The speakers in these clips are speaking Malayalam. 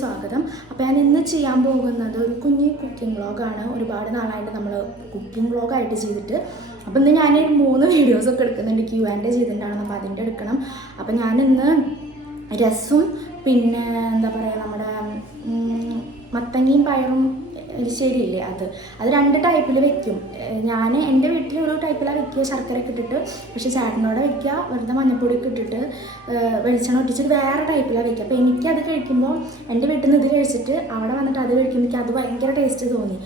സ്വാഗതം. അപ്പോൾ ഞാൻ ഇന്ന് ചെയ്യാൻ പോകുന്നത് ഒരു കുഞ്ഞ് കുക്കിംഗ് വ്ളോഗാണ് ഒരുപാട് നാളായിട്ട് നമ്മൾ കുക്കിംഗ് വ്ളോഗായിട്ട് ചെയ്തിട്ട്. അപ്പോൾ ഇന്ന് ഞാൻ മൂന്ന് വീഡിയോസൊക്കെ എടുക്കുന്നുണ്ട്. ക്യൂ ആൻഡ് ചെയ്തിട്ടുണ്ടാണ് അപ്പോൾ അതിന്റെ എടുക്കണം. അപ്പോൾ ഞാനിന്ന് രസവും പിന്നെ എന്താ പറയുക നമ്മുടെ മത്തങ്ങയും പയറും എരിശ്ശേരിയില്ലേ അത്? അത് രണ്ട് ടൈപ്പിൽ വെക്കും. ഞാൻ എന്റെ വീട്ടിൽ ഒരു ടൈപ്പിലാണ് വെക്കുക ശർക്കരയൊക്കെ ഇട്ടിട്ട്. പക്ഷേ ചേട്ടനോടെ വെക്കുക വെറുതെ മഞ്ഞപ്പൊടിയൊക്കെ ഇട്ടിട്ട് വെളിച്ചെണ്ണ ഒട്ടിച്ചിട്ട് വേറെ ടൈപ്പിലാണ് വെക്കുക. അപ്പോൾ എനിക്കത് കഴിക്കുമ്പോൾ എന്റെ വീട്ടിൽ നിന്ന് ഇത് കഴിച്ചിട്ട് അവിടെ വന്നിട്ട് അത് കഴിക്കുമ്പോൾ എനിക്ക് അത് ഭയങ്കര ടേസ്റ്റ് തോന്നി.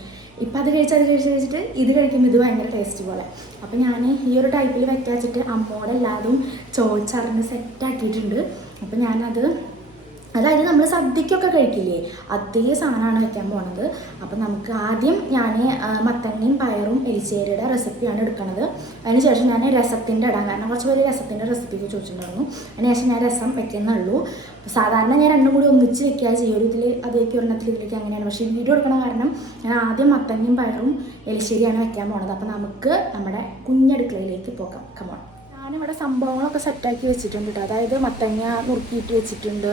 ഇപ്പം അത് കഴിച്ച് അത് കഴിച്ച് കഴിച്ചിട്ട് ഇത് കഴിക്കുമ്പോൾ ഇത് ഭയങ്കര ടേസ്റ്റ് പോലെ. അപ്പം ഞാൻ ഈ ഒരു ടൈപ്പിൽ വെക്കാച്ചിട്ട് അമ്മോടെ എല്ലാതും ചോദിച്ചറിഞ്ഞ് സെറ്റാക്കിയിട്ടുണ്ട് അപ്പം ഞാനത് അതായത് നമ്മൾ സദ്യക്കൊക്കെ കഴിക്കില്ലേ? അതേ സാധനമാണ് വെക്കാൻ പോണത്. അപ്പം നമുക്ക് ആദ്യം ഞാൻ മത്തങ്ങയും പയറും എലിച്ചേരിയുടെ റെസിപ്പിയാണ് എടുക്കുന്നത് അതിനുശേഷം ഞാൻ രസത്തിന്റെ ഇടാം കാരണം കുറച്ച് പേര് രസത്തിന്റെ റെസിപ്പിക്ക് ചോദിച്ചിട്ടുണ്ടായിരുന്നു. അതിനുശേഷം ഞാൻ രസം വെക്കുന്നുള്ളൂ സാധാരണ ഞാൻ രണ്ടും കൂടി ഒന്നിച്ച് വെക്കുക ചെയ്യും ഒരു ഇതിൽ അതിലേക്ക് ഒരെണ്ണത്തിൽ ഇതിലേക്ക് അങ്ങനെയാണ്. പക്ഷേ വീഡിയോ എടുക്കണ കാരണം ഞാൻ ആദ്യം മത്തങ്ങയും പയറും എലിശ്ശേരിയാണ് വെക്കാൻ പോണത്. അപ്പം നമുക്ക് നമ്മുടെ കുഞ്ഞടുക്കളയിലേക്ക് പോകാം. കമോൺ ഞാനിവിടെ സംഭവങ്ങളൊക്കെ സെറ്റാക്കി വെച്ചിട്ടുണ്ട് കേട്ടോ അതായത് മത്തങ്ങ നുറുക്കിയിട്ട് വെച്ചിട്ടുണ്ട്.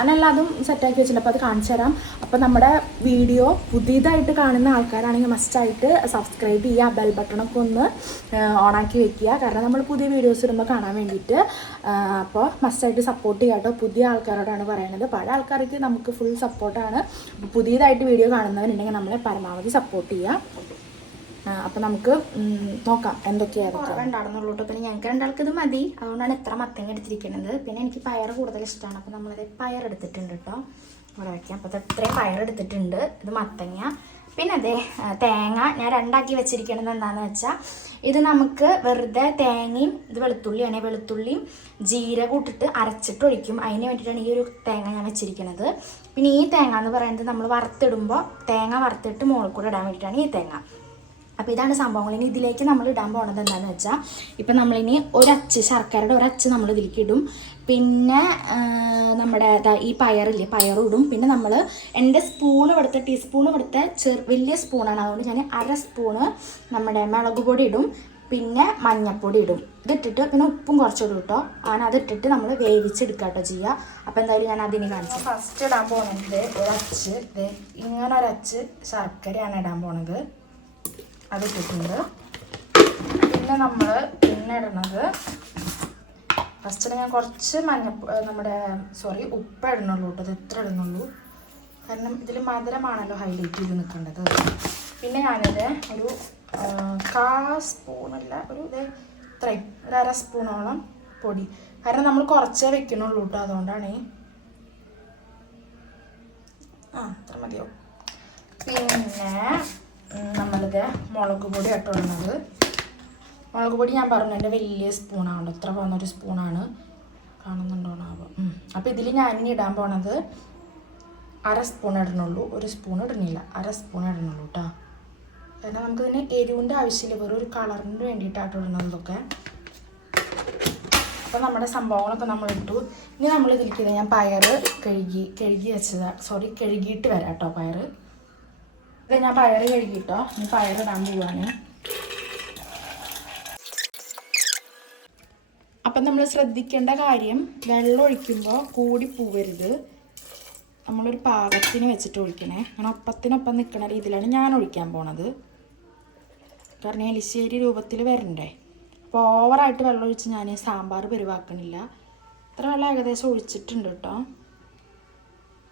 അനല്ല അതും സെറ്റാക്കി വെച്ചിട്ടുണ്ട്. അപ്പോൾ അത് കാണിച്ചു തരാം. അപ്പോൾ നമ്മുടെ വീഡിയോ പുതിയതായിട്ട് കാണുന്ന ആൾക്കാരാണെങ്കിൽ മസ്റ്റായിട്ട് സബ്സ്ക്രൈബ് ചെയ്യുക ബെൽ ബട്ടണൊക്കെ ഒന്ന് ഓണാക്കി വെക്കുക. കാരണം നമ്മൾ പുതിയ വീഡിയോസ് ഇടുമ്പോൾ കാണാൻ വേണ്ടിയിട്ട്. അപ്പോൾ മസ്റ്റായിട്ട് സപ്പോർട്ട് ചെയ്യുക കേട്ടോ പുതിയ ആൾക്കാരോടാണ് പറയുന്നത് പഴയ ആൾക്കാർക്ക് നമുക്ക് ഫുൾ സപ്പോർട്ടാണ് പുതിയതായിട്ട് വീഡിയോ കാണുന്നവരുണ്ടെങ്കിൽ നമ്മളെ പരമാവധി സപ്പോർട്ട് ചെയ്യുക. അപ്പം നമുക്ക് നോക്കാം എന്തൊക്കെയാണ് കേട്ടോ. പിന്നെ ഞങ്ങൾക്ക് രണ്ടാൾക്ക് ഇത് മതി. അതുകൊണ്ടാണ് ഇത്ര മത്തങ്ങ എടുത്തിരിക്കുന്നത് പിന്നെ എനിക്ക് പയർ കൂടുതൽ ഇഷ്ടമാണ് അപ്പം നമ്മളത് പയർ എടുത്തിട്ടുണ്ട് കേട്ടോ. ഇവിടെ വയ്ക്കാം. അപ്പോൾ ഇത് ഇത്രയും പയർ എടുത്തിട്ടുണ്ട്. ഇത് മത്തങ്ങ. പിന്നെ അതെ തേങ്ങ ഞാൻ രണ്ടാക്കി വെച്ചിരിക്കുന്നത് എന്താണെന്ന് വെച്ചാൽ ഇത് നമുക്ക് വെറുതെ തേങ്ങയും ഇത് വെളുത്തുള്ളി വെളുത്തുള്ളിയാണ് വെളുത്തുള്ളിയും ജീരകം ഇട്ടിട്ട് അരച്ചിട്ട് ഒഴിക്കും. അതിന് വേണ്ടിയിട്ടാണ് ഈ ഒരു തേങ്ങ ഞാൻ വെച്ചിരിക്കുന്നത് പിന്നെ ഈ തേങ്ങ എന്ന് പറയുന്നത് നമ്മൾ വറുത്തിടുമ്പോൾ തേങ്ങ വറുത്തിട്ട് മുകളിൽ കൂടെ ഇടാൻ വേണ്ടിയിട്ടാണ് ഈ തേങ്ങ. അപ്പോൾ ഇതാണ് സംഭവങ്ങൾ. ഇനി ഇതിലേക്ക് നമ്മൾ ഇടാൻ പോകുന്നത് എന്താണെന്ന് വെച്ചാൽ ഇപ്പം നമ്മളിനി ഒരച്ച് ശർക്കരയുടെ ഒരച്ച് നമ്മൾ ഇതിലേക്ക് ഇടും. പിന്നെ നമ്മുടെ ഈ പയറില്ലേ പയറും ഇടും. പിന്നെ നമ്മൾ എന്റെ സ്പൂൺ ഇവിടുത്തെ ടീസ്പൂൺ ഇവിടുത്തെ ചെറു വലിയ സ്പൂണാണ് അതുകൊണ്ട് ഞാൻ അര സ്പൂണ് നമ്മുടെ മുളക് പൊടി ഇടും. പിന്നെ മഞ്ഞൾപ്പൊടി ഇടും. ഇതിട്ടിട്ട് പിന്നെ ഉപ്പും കുറച്ചുകൂടി കിട്ടോ അങ്ങനെ അതിട്ടിട്ട് നമ്മൾ വേവിച്ചെടുക്കുക കേട്ടോ ചെയ്യുക അപ്പോൾ എന്തായാലും ഞാൻ അതിന് കാണിച്ചു ഫസ്റ്റ് ഇടാൻ പോകുന്നത് ഒരച്ച് ഇങ്ങനെ ഒരച്ച് ശർക്കരയാണ് ഇടാൻ പോണത്. അത് ഇട്ടിട്ടുണ്ട് പിന്നെ നമ്മൾ പിന്നെ ഇടുന്നത് ഫസ്റ്റ് ഞാൻ കുറച്ച് മഞ്ഞ നമ്മുടെ സോറി ഉപ്പ് ഇടണുള്ളൂ കേട്ടോ. ഇത് ഇത്ര ഇടുന്നുള്ളൂ. കാരണം ഇതിൽ മധുരമാണല്ലോ ഹൈലൈറ്റ് ചെയ്ത് നിൽക്കേണ്ടത്. പിന്നെ ഞാനിത് ഒരു കാ സ്പൂണല്ല ഒരു ഇത് ഇത്രയും ഒരു അര സ്പൂണോളം പൊടി. കാരണം നമ്മൾ കുറച്ചേ വെക്കണുള്ളൂ കേട്ടോ അതുകൊണ്ടാണ്. ആ അത്ര മതിയാവും. പിന്നെ നമ്മളിത് മുളക് പൊടി ഇട്ടുള്ളത് മുളക് പൊടി ഞാൻ പറഞ്ഞു എന്റെ വലിയ സ്പൂണാണ് ഇത്ര പോകുന്നൊരു സ്പൂണാണ് കാണുന്നുണ്ടോണാവോ അപ്പോൾ ഇതിൽ ഞാൻ ഇനി ഇടാൻ പോണത് അര സ്പൂൺ ഇടണുള്ളൂ. ഒരു സ്പൂൺ ഇടണില്ല അര സ്പൂൺ ഇടണുള്ളൂ കേട്ടോ കാരണം നമുക്കിതിന് എരിവിന്റെ ആവശ്യമില്ല. വെറും ഒരു കളറിന് വേണ്ടിയിട്ടാണ് ഇടുന്നത് ഇതൊക്കെ. അപ്പോൾ നമ്മുടെ സംഭവങ്ങളൊക്കെ നമ്മൾ ഇട്ടു. ഇനി നമ്മൾ ഇതിലേക്ക് ഞാൻ പയർ കഴുകി കഴുകി വെച്ചതാണ് സോറി കഴുകിയിട്ട് വരാം കേട്ടോ പയർ ഇത് ഞാൻ പയർ കഴുകിട്ടോ. ഇനി പയർ ഇടാൻ പോവാണ്. അപ്പം നമ്മൾ ശ്രദ്ധിക്കേണ്ട കാര്യം വെള്ളം ഒഴിക്കുമ്പോൾ കൂടി പോവരുത്. നമ്മളൊരു പാകത്തിന് വെച്ചിട്ട് ഒഴിക്കണേ. അങ്ങനെ ഒപ്പത്തിനൊപ്പം നിൽക്കുന്ന രീതിയിലാണ് ഞാൻ ഒഴിക്കാൻ പോണത്. കാരണം എലിശ്ശേരി രൂപത്തിൽ വരണ്ടേ. അപ്പോൾ ഓവറായിട്ട് വെള്ളം ഒഴിച്ച് ഞാൻ സാമ്പാർ പരിവാക്കണില്ല. ഇത്ര വെള്ളം ഏകദേശം ഒഴിച്ചിട്ടുണ്ട് കേട്ടോ.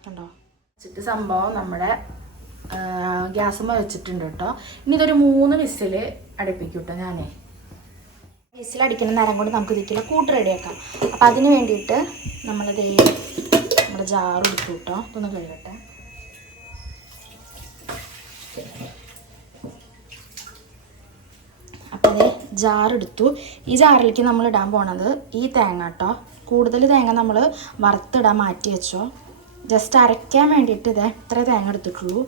കണ്ടോ? വെച്ചിട്ട് സംഭവം നമ്മുടെ ഗ്യാസുമ്മ വെച്ചിട്ടുണ്ട് കേട്ടോ. ഇനി ഇതൊരു മൂന്ന് വിസിൽ അടുപ്പിക്കും കേട്ടോ ഞാനേ. വിസിൽ അടിക്കുന്ന നേരം കൊണ്ട് നമുക്ക് ഇതിക്കില്ല കൂട്ട് റെഡിയാക്കാം. അപ്പം അതിന് വേണ്ടിയിട്ട് നമ്മളത് നമ്മുടെ ജാറ് എടുത്തു കേട്ടോ. ഇതൊന്ന് കഴുകട്ടെ. അപ്പോൾ അതെ ജാറെടുത്തു ഈ ജാറിലേക്ക് നമ്മൾ ഇടാൻ പോണത് ഈ തേങ്ങ കേട്ടോ. കൂടുതൽ തേങ്ങ നമ്മൾ വറുത്തിടാൻ മാറ്റി വെച്ചോ. ജസ്റ്റ് അരയ്ക്കാൻ വേണ്ടിയിട്ട് ഇതേ ഇത്ര തേങ്ങ എടുത്തിട്ടുള്ളൂ.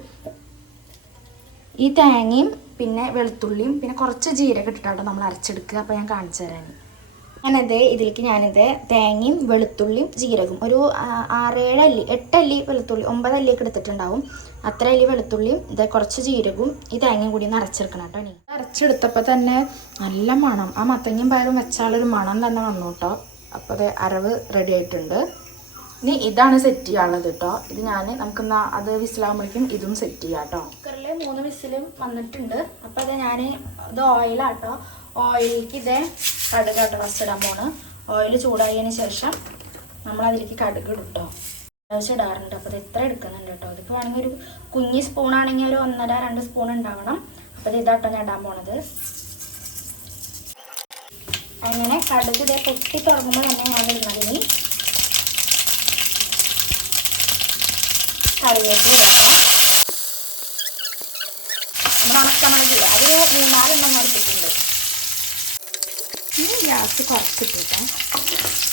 ഈ തേങ്ങയും പിന്നെ വെളുത്തുള്ളിയും പിന്നെ കുറച്ച് ജീരകം ഇട്ടിട്ടാണ് നമ്മൾ അരച്ചെടുക്കുക. അപ്പോൾ ഞാൻ കാണിച്ചു തരാൻ ഞാനത് ഇതിലേക്ക് ഞാനിത് തേങ്ങയും വെളുത്തുള്ളിയും ജീരകം ഒരു ആറേഴ് അല്ലി എട്ടല്ലി വെളുത്തുള്ളി ഒമ്പത് അല്ലിയൊക്കെ എടുത്തിട്ടുണ്ടാവും. അത്ര അല്ലി വെളുത്തുള്ളിയും ഇത് കുറച്ച് ജീരകവും ഈ തേങ്ങയും കൂടി ഒന്ന് അരച്ചെടുക്കണം കേട്ടോ ഇനി. അരച്ചെടുത്തപ്പോൾ തന്നെ നല്ല മണം. ആ മത്തങ്ങയും പയറും വെച്ചാലൊരു മണം തന്നെ വന്നു കേട്ടോ. അപ്പോൾ അത് അരവ് റെഡി ആയിട്ടുണ്ട്. ഇനി ഇതാണ് സെറ്റ് ചെയ്യാനുള്ളത് കേട്ടോ ഇത് ഞാൻ നമുക്ക് അത് വിസിലാകുമ്പോഴേക്കും ഇതും സെറ്റ് ചെയ്യാം കേട്ടോ കുക്കറിൽ മൂന്ന് വിസിലും വന്നിട്ടുണ്ട്. അപ്പോൾ അത് ഞാൻ ഇത് ഓയിലാട്ടോ ഓയിലേക്ക് ഇതേ കടുക് കേട്ടോ ഫസ്റ്റ് ഇടാൻ പോണ്. ഓയിൽ ചൂടായതിന് ശേഷം നമ്മൾ അതിലേക്ക് കടുക് ഇടും കേട്ടോ അത്യാവശ്യം ഇടാറുണ്ട്. അപ്പോൾ ഇത് ഇത്ര എടുക്കുന്നുണ്ട് കേട്ടോ ഇതിപ്പോൾ വേണമെങ്കിൽ ഒരു കുഞ്ഞി സ്പൂൺ ആണെങ്കിൽ ഒരു ഒന്നര രണ്ട് സ്പൂൺ ഉണ്ടാവണം. അപ്പോൾ ഇത് ഇതാട്ടോ ഞാൻ ഇടാൻ പോണത്. അങ്ങനെ കടുക് ഇതേ പൊട്ടി തുടങ്ങുമ്പോൾ തന്നെ ഞാൻ ഇടുന്നതിന് കറിവേപ്പില ഇടട്ടോ നമ്മൾ ഉണക്കമുളക് അതൊരു മൂന്നാലെണ്ണം കൊടുത്തിട്ടുണ്ട് ഇനി ഗ്യാസ് കുറച്ചിട്ടിട്ടെ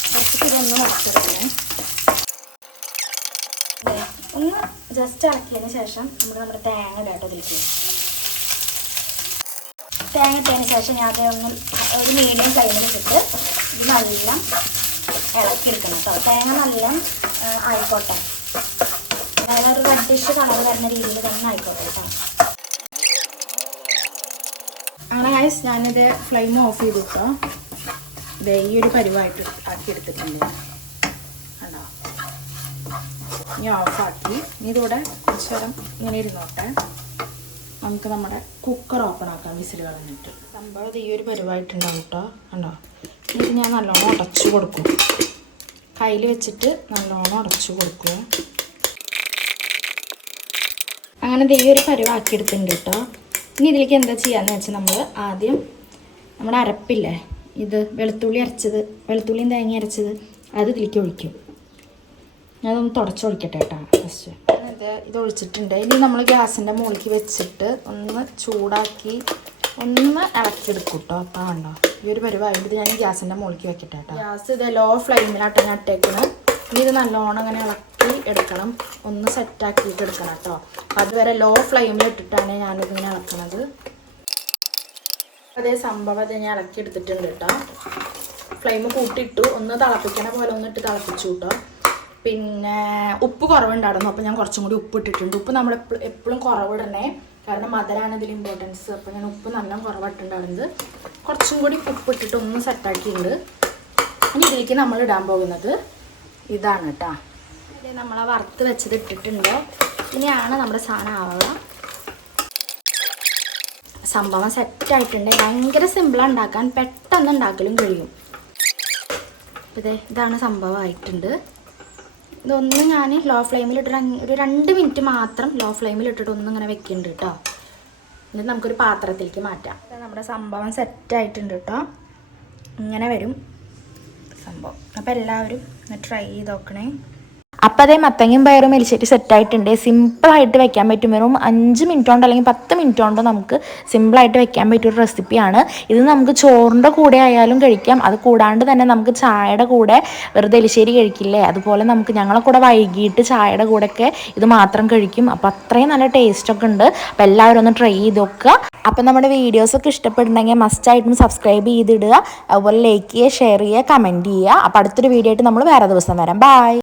കുറച്ചിട്ട് ഇതൊന്ന് ദേ, ഒന്ന് ജസ്റ്റ് ഇളക്കിയതിന് ശേഷം നമ്മൾ നമ്മുടെ തേങ്ങ ഇടാട്ടോ ഇതിലേക്ക് തേങ്ങ ഇട്ടതിന് ശേഷം ഞാൻ ഒന്ന് ഒരു മീഡിയം ഫ്ലെയിമിൽ ഇട്ടിട്ട് ഇത് നല്ല ഇളക്കിയെടുക്കണം കേട്ടോ. തേങ്ങ നല്ല ആയിക്കോട്ടെ. അതായത് ഒരു റെഡിഷ് കളർ വരുന്ന രീതിയിൽ തന്നെ ആയിക്കോട്ടെ കേട്ടോ അങ്ങനെ ഗൈസ് ഞാനിത് ഫ്ലെയിം ഓഫ് ചെയ്ത് കേട്ടോ ദേ ഈ ഒരു പരിവായിട്ട് ആക്കി എടുത്തിട്ടുണ്ട്. കണ്ടോ? ഇനി ഓഫാക്കി ഇനി ഇതിവിടെ കുറച്ച് നേരം ഇങ്ങനെ ഇരുന്നോട്ടെ. നമുക്ക് നമ്മുടെ കുക്കർ ഓപ്പൺ ആക്കാം വിസിൽ കളഞ്ഞിട്ട്. സംഭവം ഇത് ഈ ഒരു പരിവായിട്ടുണ്ടാവും കേട്ടോ കണ്ടോ? ഇത് ഞാൻ നല്ലോണം ഉടച്ചു കൊടുക്കും. കയ്യിൽ വെച്ചിട്ട് നല്ലോണം ഉടച്ചു കൊടുക്കുക അങ്ങനെ ദേ ഈ ഒരു പരിവാക്കി എടുത്തിട്ടുണ്ട് കേട്ടോ ഇനി ഇതിലേക്ക് എന്താ ചെയ്യാന്ന് വെച്ചാൽ നമ്മൾ ആദ്യം നമ്മുടെ അരപ്പില്ലേ ഇത് വെളുത്തുള്ളി അരച്ചത് വെളുത്തുള്ളിയും തേങ്ങ അരച്ചത് അത് ഇതിലേക്ക് ഒഴിക്കും. ഞാനതൊന്ന് തുടച്ചൊഴിക്കട്ടെ കേട്ടോ ഫസ്റ്റ് ഇത് ഇത് ഒഴിച്ചിട്ടുണ്ട്. ഇനി നമ്മൾ ഗ്യാസിന്റെ മുകളിലേക്ക് വെച്ചിട്ട് ഒന്ന് ചൂടാക്കി ഒന്ന് ഇളക്കിയെടുക്കും കേട്ടോ അപ്പം കണ്ടോ? ഈ ഒരു പരിപാടി ഞാൻ ഗ്യാസിന്റെ മുകളിലേക്ക് വെക്കട്ടെ കേട്ടോ ഗ്യാസ് ഇത് ലോ ഫ്ലെയിമിലാട്ടോ ഞാൻ ഇട്ടേക്കുന്നത് ഇനി ഇത് നല്ലോണം അങ്ങനെ ഇളക്കി എടുക്കണം. ഒന്ന് സെറ്റാക്കിയിട്ട് എടുക്കണം കേട്ടോ അപ്പം അതുവരെ ലോ ഫ്ലെയിമിൽ ഇട്ടിട്ടാണ് ഞാനിതിങ്ങനെ ഇളക്കണത്. അതേ സംഭവം അത് ഞാൻ ഇളക്കി എടുത്തിട്ടുണ്ട് കേട്ടോ ഫ്ലെയിം കൂട്ടിയിട്ടു. ഒന്ന് തിളപ്പിക്കണ പോലെ ഒന്ന് ഇട്ട് തിളപ്പിച്ചു കേട്ടോ പിന്നെ ഉപ്പ് കുറവുണ്ടായിരുന്നു. അപ്പോൾ ഞാൻ കുറച്ചും കൂടി ഉപ്പ് ഇട്ടിട്ടുണ്ട്. ഉപ്പ് നമ്മൾ എപ്പോഴും കുറവിടണേ. കാരണം മധുരമാണ് ഇതിൽ ഇമ്പോർട്ടൻസ് അപ്പോൾ ഞാൻ ഉപ്പ് നല്ല കുറവിട്ടുണ്ടായിരുന്നത് കുറച്ചും കൂടി ഉപ്പ് ഇട്ടിട്ട് ഒന്ന് സെറ്റാക്കിയിട്ടുണ്ട് ഇനി ഇതിലേക്ക് നമ്മൾ ഇടാൻ പോകുന്നത് ഇതാണ് കേട്ടോ ഇത് നമ്മളെ വറുത്ത് വെച്ചത് ഇട്ടിട്ടുണ്ട്. ഇനിയാണ് നമ്മുടെ സാധനം ആവുക സംഭവം സെറ്റായിട്ടുണ്ട് ഭയങ്കര സിമ്പിളാണ് ഉണ്ടാക്കാൻ. പെട്ടെന്ന് ഉണ്ടാക്കലും കഴിയും. അതെ ഇതേ ഇതാണ് സംഭവമായിട്ടുണ്ട് ഇതൊന്ന് ഞാൻ ലോ ഫ്ലെയിമിൽ ഇട്ട് ഒരു രണ്ട് മിനിറ്റ് മാത്രം ലോ ഫ്ലെയിമിൽ ഇട്ടിട്ട് ഒന്നും ഇങ്ങനെ വെക്കുന്നുണ്ട് കേട്ടോ എന്നിട്ട് നമുക്കൊരു പാത്രത്തിലേക്ക് മാറ്റാം. നമ്മുടെ സംഭവം സെറ്റായിട്ടുണ്ട് കേട്ടോ ഇങ്ങനെ വരും. സംഭവം അപ്പോൾ എല്ലാവരും ഒന്ന് ട്രൈ ചെയ്ത് നോക്കണേ. അപ്പം അതേ മത്തങ്ങയും പയറും എലിശ്ശേരി സെറ്റായിട്ടുണ്ട് സിമ്പിളായിട്ട് വെക്കാൻ പറ്റും. വെറും അഞ്ച് മിനിറ്റ് കൊണ്ട് അല്ലെങ്കിൽ പത്ത് മിനിറ്റ് കൊണ്ട് നമുക്ക് സിമ്പിളായിട്ട് വെക്കാൻ പറ്റിയ ഒരു റെസിപ്പിയാണ് ഇത് നമുക്ക് ചോറിന്റെ കൂടെ ആയാലും കഴിക്കാം. അത് കൂടാണ്ട് തന്നെ നമുക്ക് ചായയുടെ കൂടെ വെറുതെ എലിശ്ശേരി കഴിക്കില്ലേ? അതുപോലെ നമുക്ക് ഞങ്ങളെ കൂടെ വൈകിട്ട് ചായയുടെ കൂടെയൊക്കെ ഇത് മാത്രം കഴിക്കും. അപ്പോൾ അത്രയും നല്ല ടേസ്റ്റൊക്കെ ഉണ്ട്. അപ്പോൾ എല്ലാവരും ഒന്ന് ട്രൈ ചെയ്ത് നോക്കുക. അപ്പം നമ്മുടെ വീഡിയോസൊക്കെ ഇഷ്ടപ്പെടുന്നെങ്കിൽ മസ്റ്റായിട്ടും സബ്സ്ക്രൈബ് ചെയ്തിടുക. അതുപോലെ ലൈക്ക് ചെയ്യുക ഷെയർ ചെയ്യുക കമന്റ് ചെയ്യുക. അപ്പോൾ അടുത്തൊരു വീഡിയോ ആയിട്ട് നമ്മൾ വേറെ ദിവസം വരാം. ബൈ